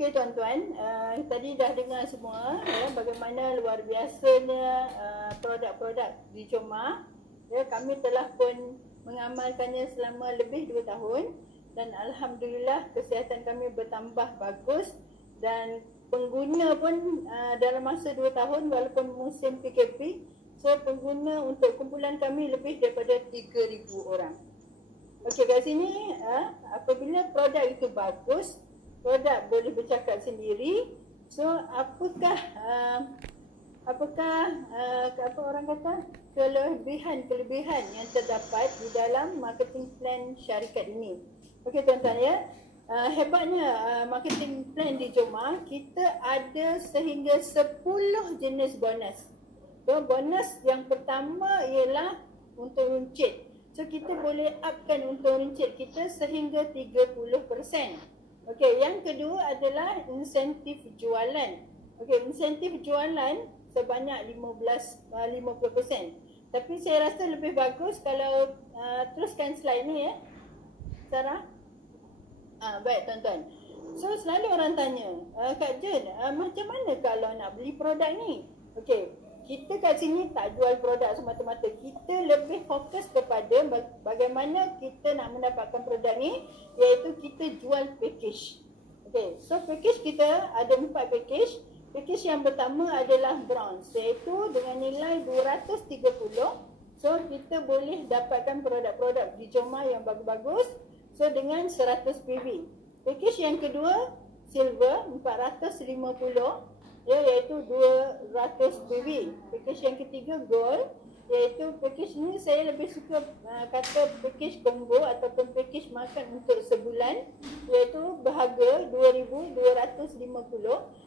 Okey tuan-tuan, tadi dah dengar semua bagaimana luar biasanya produk-produk di Joma. Kami telah pun mengamalkannya selama lebih 2 tahun dan alhamdulillah kesihatan kami bertambah bagus dan pengguna pun dalam masa 2 tahun walaupun musim PKP, so pengguna untuk kumpulan kami lebih daripada 3,000 orang. Okey, kat sini apabila produk itu bagus, produk boleh bercakap sendiri. So apakah apa orang kata kelebihan yang terdapat di dalam marketing plan syarikat ini? Okey tuan-tuan ya. Hebatnya marketing plan di Joma, kita ada sehingga 10 jenis bonus. So bonus yang pertama ialah untung runcit. So kita boleh upkan untung runcit kita sehingga 30%. Okey, yang kedua adalah insentif jualan. Okey, insentif jualan sebanyak 50%. Tapi saya rasa lebih bagus kalau teruskan slide ni ya. Sarah? Baik tuan-tuan. So selalu orang tanya, Kak Jen, macam mana kalau nak beli produk ni? Okey, kita kat sini tak jual produk semata-mata. Kita lebih fokus kepada bagaimana kita nak mendapatkan produk ni, iaitu kita jual package. Okey, so package kita ada 4 package. Package yang pertama adalah bronze, iaitu dengan nilai 230. So kita boleh dapatkan produk-produk di Joma yang bagus-bagus, so dengan 100 PV. Package yang kedua silver 450, iaitu 200 PV. Package yang ketiga gold, iaitu package ni saya lebih suka kata package combo ataupun package makan untuk sebulan, iaitu berharga 2,250,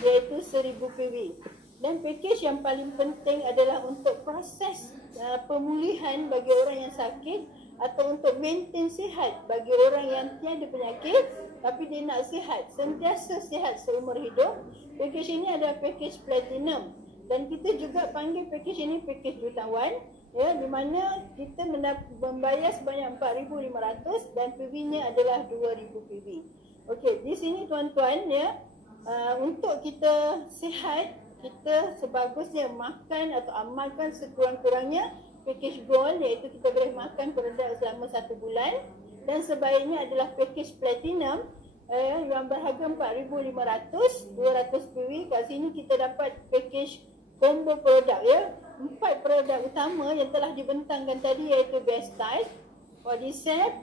iaitu 1000 PV. Dan package yang paling penting adalah untuk proses pemulihan bagi orang yang sakit atau untuk maintain sihat bagi orang yang tiada penyakit tapi dia nak sihat, sentiasa sihat seumur hidup. Package ini adalah package platinum dan kita juga panggil package ini package jutawan, ya, di mana kita membayar sebanyak 4,500 dan PV-nya adalah 2,000 PV. Okey, di sini tuan-tuan ya, untuk kita sihat, kita sebagusnya makan atau amalkan sekurang-kurangnya package gold, iaitu kita boleh makan produk selama 1 bulan, dan sebaiknya adalah package platinum yang berharga 4,500, 200 PV. Kat sini kita dapat package combo produk ya. 4 produk utama yang telah dibentangkan tadi, iaitu Best Style, Cordyceps,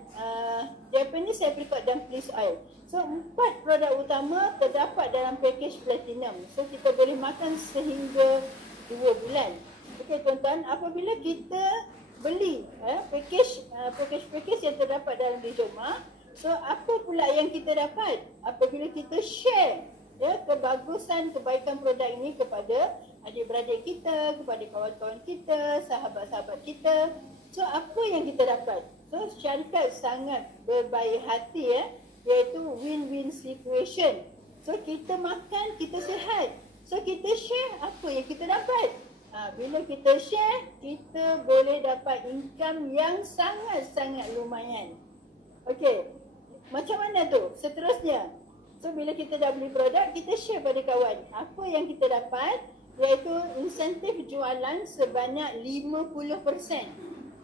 Japanese Apricot dan Bliss Oil. So 4 produk utama terdapat dalam package platinum. So kita boleh makan sehingga 2 bulan. Okey tuan-tuan, apabila kita beli package yang terdapat dalam di Joma, so apa pula yang kita dapat apabila kita share ya kebagusan kebaikan produk ini kepada adik-beradik kita, kepada kawan-kawan kita, sahabat-sahabat kita. So apa yang kita dapat? So syarikat sangat berbaik hati ya, iaitu win-win situation. So kita makan, kita sihat. So kita share, apa yang kita dapat? Bila kita share, kita boleh dapat income yang sangat-sangat lumayan. Okey, macam mana tu seterusnya? So bila kita dah beli produk, kita share pada kawan. Apa yang kita dapat? Iaitu insentif jualan sebanyak 50%.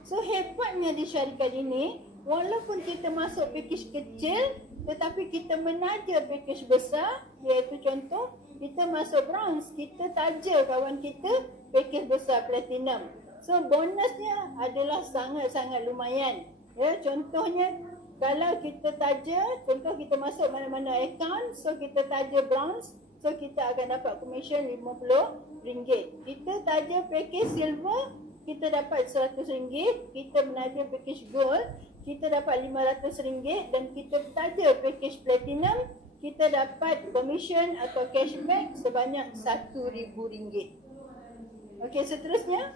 So hebatnya di syarikat ini, walaupun kita masuk package kecil, tetapi kita menaja package besar, iaitu contoh kita masuk bronze, kita taja kawan kita package besar platinum. So bonusnya adalah sangat-sangat lumayan. Ya, contohnya kalau kita taja, contoh kita masuk mana-mana account, so kita taja bronze, so kita akan dapat commission RM50. Kita taja package silver, kita dapat RM100. Kita menaja package gold, kita dapat RM500. Dan kita taja package platinum, kita dapat commission atau cashback sebanyak RM1,000. Okey, seterusnya.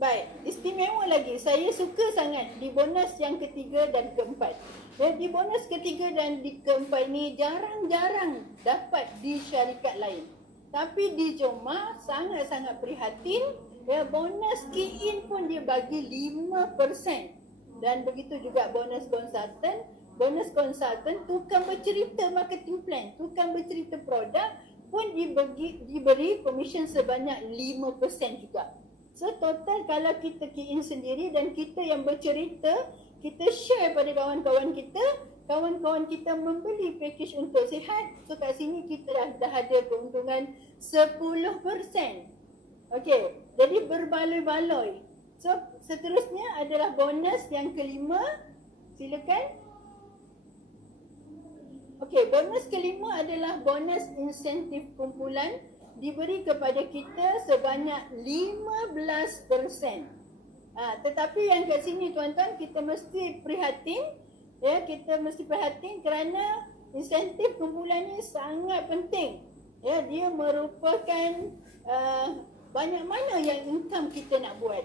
Baik, istimewa lagi, saya suka sangat di bonus yang ketiga dan keempat. Di bonus ketiga dan di keempat ini jarang-jarang dapat di syarikat lain. Tapi di Joma sangat-sangat prihatin, ya, bonus key in pun dia bagi 5%. Dan begitu juga bonus konsultan bonus consultant, tukang bercerita marketing plan, tukang bercerita produk pun diberi komisen sebanyak 5% juga. So total kalau kita key in sendiri dan kita yang bercerita, kita share pada kawan-kawan kita, kawan-kawan kita membeli package untuk sihat. So kat sini kita dah ada keuntungan 10%. Okey, jadi berbaloi-baloi. So seterusnya adalah bonus yang kelima. Silakan. Okey, bonus kelima adalah bonus insentif kumpulan diberi kepada kita sebanyak 15%. Tetapi yang kat sini tuan-tuan, kita mesti prihatin, ya, kita mesti prihatin kerana insentif kumpulan ni sangat penting. Ya, dia merupakan banyak mana yang income kita nak buat.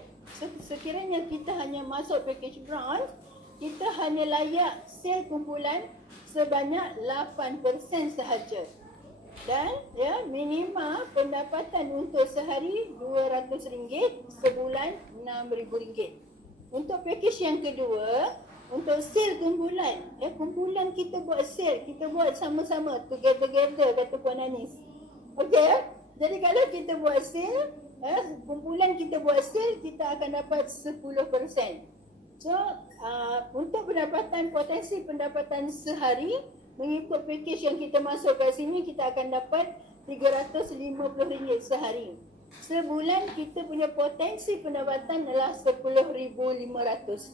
Sekiranya kita hanya masuk package bronze, kita hanya layak sale kumpulan sebanyak 8% sahaja. Dan ya, minima pendapatan untuk sehari RM200, sebulan RM6,000. Untuk package yang kedua, untuk sale kumpulan, ya, kumpulan kita buat sale, kita buat sama-sama, together kata Puan Anis. Okey, jadi kalau kita buat sale, kumpulan kita buat sale, kita akan dapat 10%. So, untuk pendapatan, potensi pendapatan sehari, mengikut package yang kita masuk kat sini, kita akan dapat RM350 sehari. Sebulan kita punya potensi pendapatan adalah RM10,500.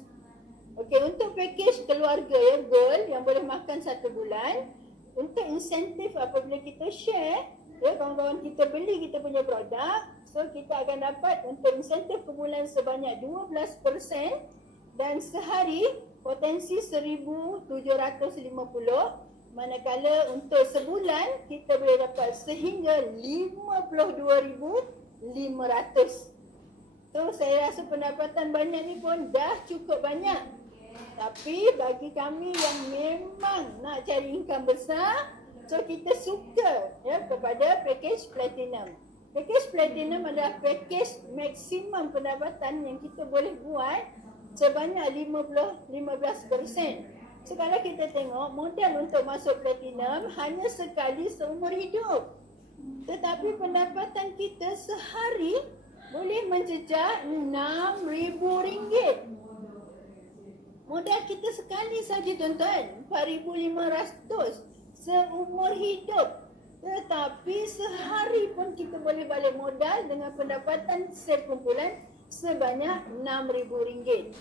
Okey, untuk package keluarga ya, gold yang boleh makan 1 bulan, untuk insentif apabila kita share, ya, kawan-kawan kita beli kita punya produk, so kita akan dapat untuk insentif kebulan sebanyak 12%. Dan sehari potensi 1,750, manakala untuk sebulan kita boleh dapat sehingga 52,500. So saya rasa pendapatan banyak ni pun dah cukup banyak. Tapi bagi kami yang memang nak cari income besar, so kita suka ya kepada package platinum. Package platinum adalah package maksimum pendapatan yang kita boleh buat sebanyak 15%. So kalau kita tengok, modal untuk masuk platinum hanya sekali seumur hidup. Tetapi pendapatan kita sehari boleh menjejak RM6,000. Modal kita sekali saja tuan-tuan, RM4,500 seumur hidup. Tetapi sehari pun kita boleh balik modal dengan pendapatan sel kumpulan sebanyak RM6,000.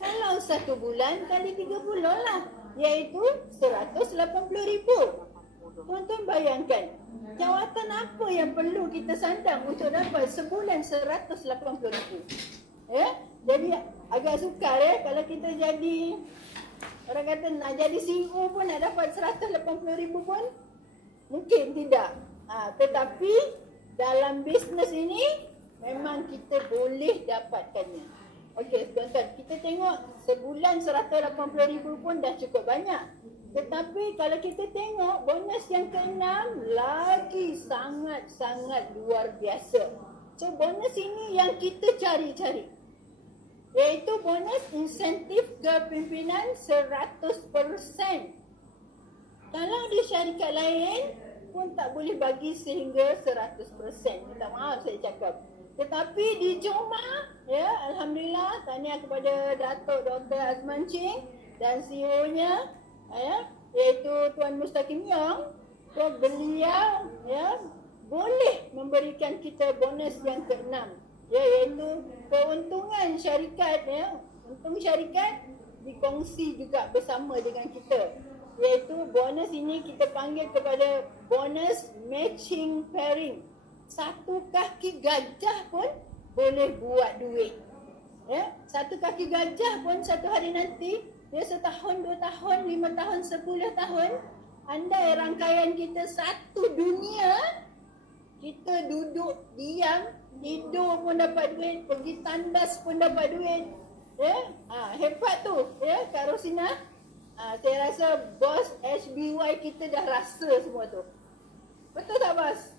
Kalau 1 bulan kali 30 lah, iaitu RM180,000. Tuan-tuan bayangkan, jawatan apa yang perlu kita sandang untuk dapat sebulan RM180,000. Ya, jadi agak sukar ya kalau kita jadi, orang kata nak jadi CEO pun nak dapat RM180,000 pun mungkin tidak. Tetapi dalam bisnes ini memang kita boleh dapatkannya. Okey, tuan-tuan, kita tengok sebulan RM180,000 pun dah cukup banyak. Tetapi kalau kita tengok bonus yang ke-6 lagi sangat-sangat luar biasa. So bonus ini yang kita cari-cari, iaitu bonus insentif kepimpinan 100%. Kalau di syarikat lain pun tak boleh bagi sehingga 100%. Minta maaf saya cakap. Tetapi di Joma, ya, alhamdulillah, tahniah kepada Datuk Dr. Azman Ching dan CEO-nya, ya, iaitu Tuan Mustaqim Yong. So beliau ya boleh memberikan kita bonus yang ke-6, ya, iaitu keuntungan syarikat, ya. Untung syarikat dikongsi juga bersama dengan kita, iaitu bonus ini kita panggil kepada bonus matching pairing. Satu kaki gajah pun boleh buat duit. Ya, satu kaki gajah pun satu hari nanti, dia setahun, 2 tahun, 5 tahun, 10 tahun, andai rangkaian kita satu dunia, kita duduk diam, tidur pun dapat duit, pergi tandas pun dapat duit. Ya, hebat tu, ya, Kak Rosina. Saya rasa bos HBY kita dah rasa semua tu. Betul tak, bos?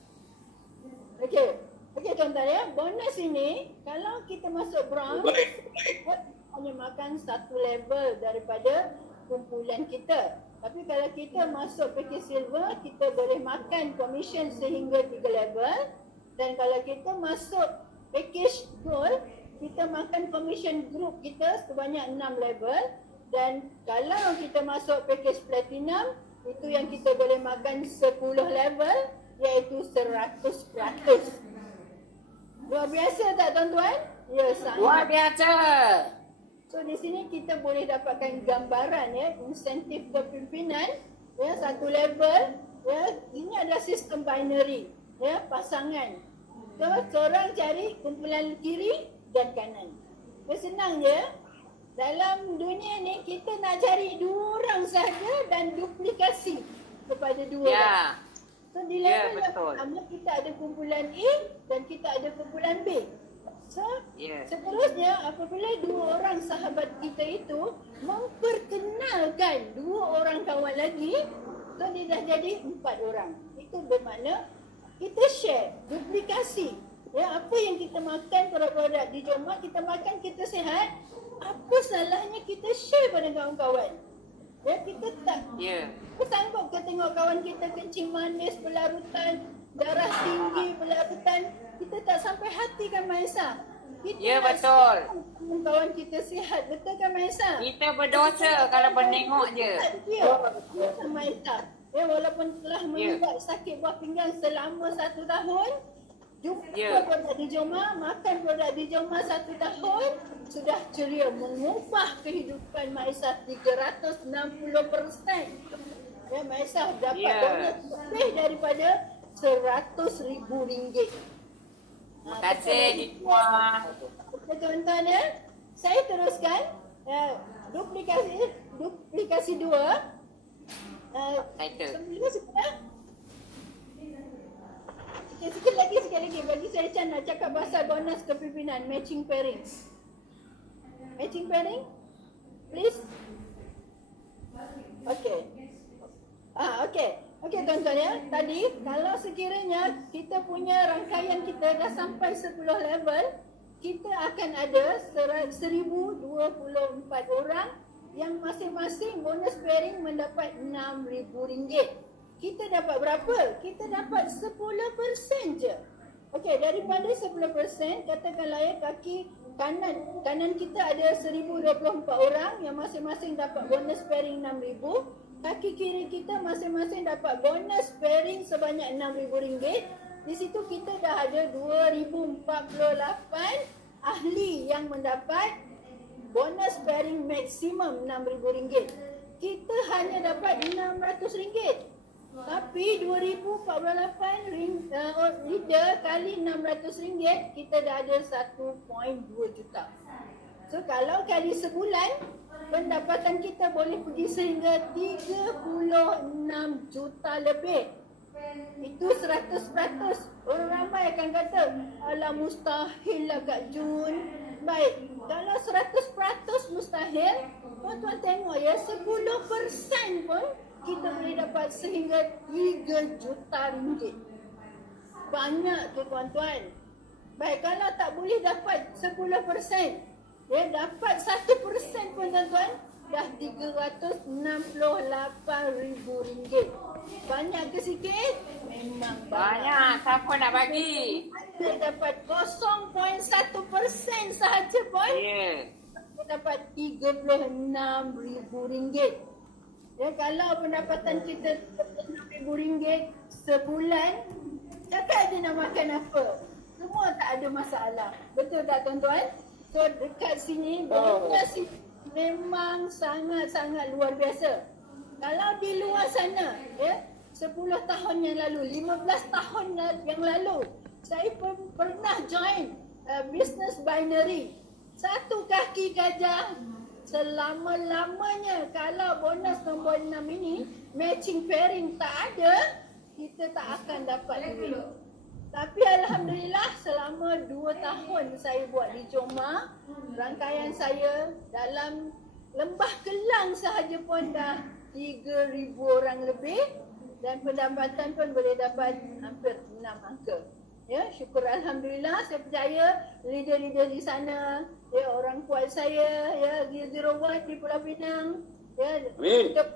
Okey. Okey tuan-tuan ya, bonus ini kalau kita masuk bronze, hanya makan satu level daripada kumpulan kita. Tapi kalau kita masuk package silver, kita boleh makan commission sehingga 3 level. Dan kalau kita masuk package gold, kita makan commission group kita sebanyak 6 level. Dan kalau kita masuk package platinum, itu yang kita boleh makan 10 level, iaitu 100%. Luar biasa tak tuan-tuan? Ya, sangat. Luar biasa. So di sini kita boleh dapatkan gambaran ya, insentif kepimpinan ya, satu level ya. Ini adalah sistem binary ya, pasangan. So seorang cari kumpulan kiri dan kanan. Senang je. Dalam dunia ni kita nak cari 2 orang sahaja dan duplikasi kepada 2 orang. So di level yang pertama kita ada kumpulan A dan kita ada kumpulan B. So seterusnya apabila 2 orang sahabat kita itu memperkenalkan 2 orang kawan lagi, so dia dah jadi 4 orang. Itu bermakna kita share, duplikasi. Ya, apa yang kita makan produk-produk di Joma, kita makan, kita sihat. Apa salahnya kita share pada kawan-kawan? Ya, kita tak kita sanggup ke tengok kawan kita kencing manis, pelarutan, darah tinggi, pelarutan. Kita tak sampai hati kan Maisa? Kita betul. Kawan kita sihat, betul kan Maisa? Kita berdosa kalau menengok je. Ya, Maisa. Ya, walaupun telah menyebab sakit buah pinggang selama 1 tahun, jumpa produk di Joma, makan produk di Joma 1 tahun, sudah ceria mengubah kehidupan Maisa 360%. Ya, Maisa dapat bonus lebih daripada RM100,000. Terima kasih Dikwa. Okey tuan-tuan ya. Saya teruskan duplikasi 2. Sudah. Okay, sikit lagi. Bagi saya Chan nak cakap pasal bonus kepimpinan, matching pairing. Matching pairing, please. Okay. Okay tuan-tuan ya. Tadi kalau sekiranya kita punya rangkaian kita dah sampai 10 level, kita akan ada 1024 orang yang masing-masing bonus pairing mendapat RM6,000. Kita dapat berapa? Kita dapat 10% je. Okey, daripada 10%, katakanlah ya, kaki kanan kita ada 1024 orang yang masing-masing dapat bonus pairing RM6,000. Kaki kiri kita masing-masing dapat bonus pairing sebanyak RM6,000. Di situ kita dah ada 2048 ahli yang mendapat bonus pairing maksimum RM6,000. Kita hanya dapat RM600. Tapi 2048 leader kali RM600, kita dah ada 1.2 juta. So kalau kali sebulan, pendapatan kita boleh pergi sehingga 36 juta lebih. Itu 100%. Orang ramai akan kata, alah mustahil lah Kak Jun. Baik, kalau 100% mustahil, tuan-tuan tengok ya, 10% pun kita boleh dapat sehingga 3 juta ringgit. Banyak tu tuan-tuan. Baik, kalau tak boleh dapat 10%, ya dapat 1% pun tuan-tuan, dah RM368,000. Banyak ke sikit? Memang banyak. Siapa nak bagi? Kita dapat 0.1% sahaja pun. Kita dapat RM36,000. Ya, kalau pendapatan kita RM36,000 sebulan, cakap dia nak makan apa? Semua tak ada masalah. Betul tak tuan-tuan? So dekat sini bonus memang sangat-sangat luar biasa. Kalau di luar sana, ya, 10 tahun yang lalu, 15 tahun yang lalu, saya pernah join business binary. Satu kaki gajah selama-lamanya. Kalau bonus nombor 6 ini, matching pairing tak ada, kita tak akan dapat duit. Tapi Alhamdulillah selama 2 tahun saya buat di Joma, rangkaian saya dalam Lembah Kelang sahaja pun dah 3,000 orang lebih dan pendapatan pun boleh dapat hampir 6 angka. Ya, syukur Alhamdulillah, saya percaya leader-leader di sana, ya, orang kuat saya, ya, 001 di Pulau Pinang, Ya, Amin. untuk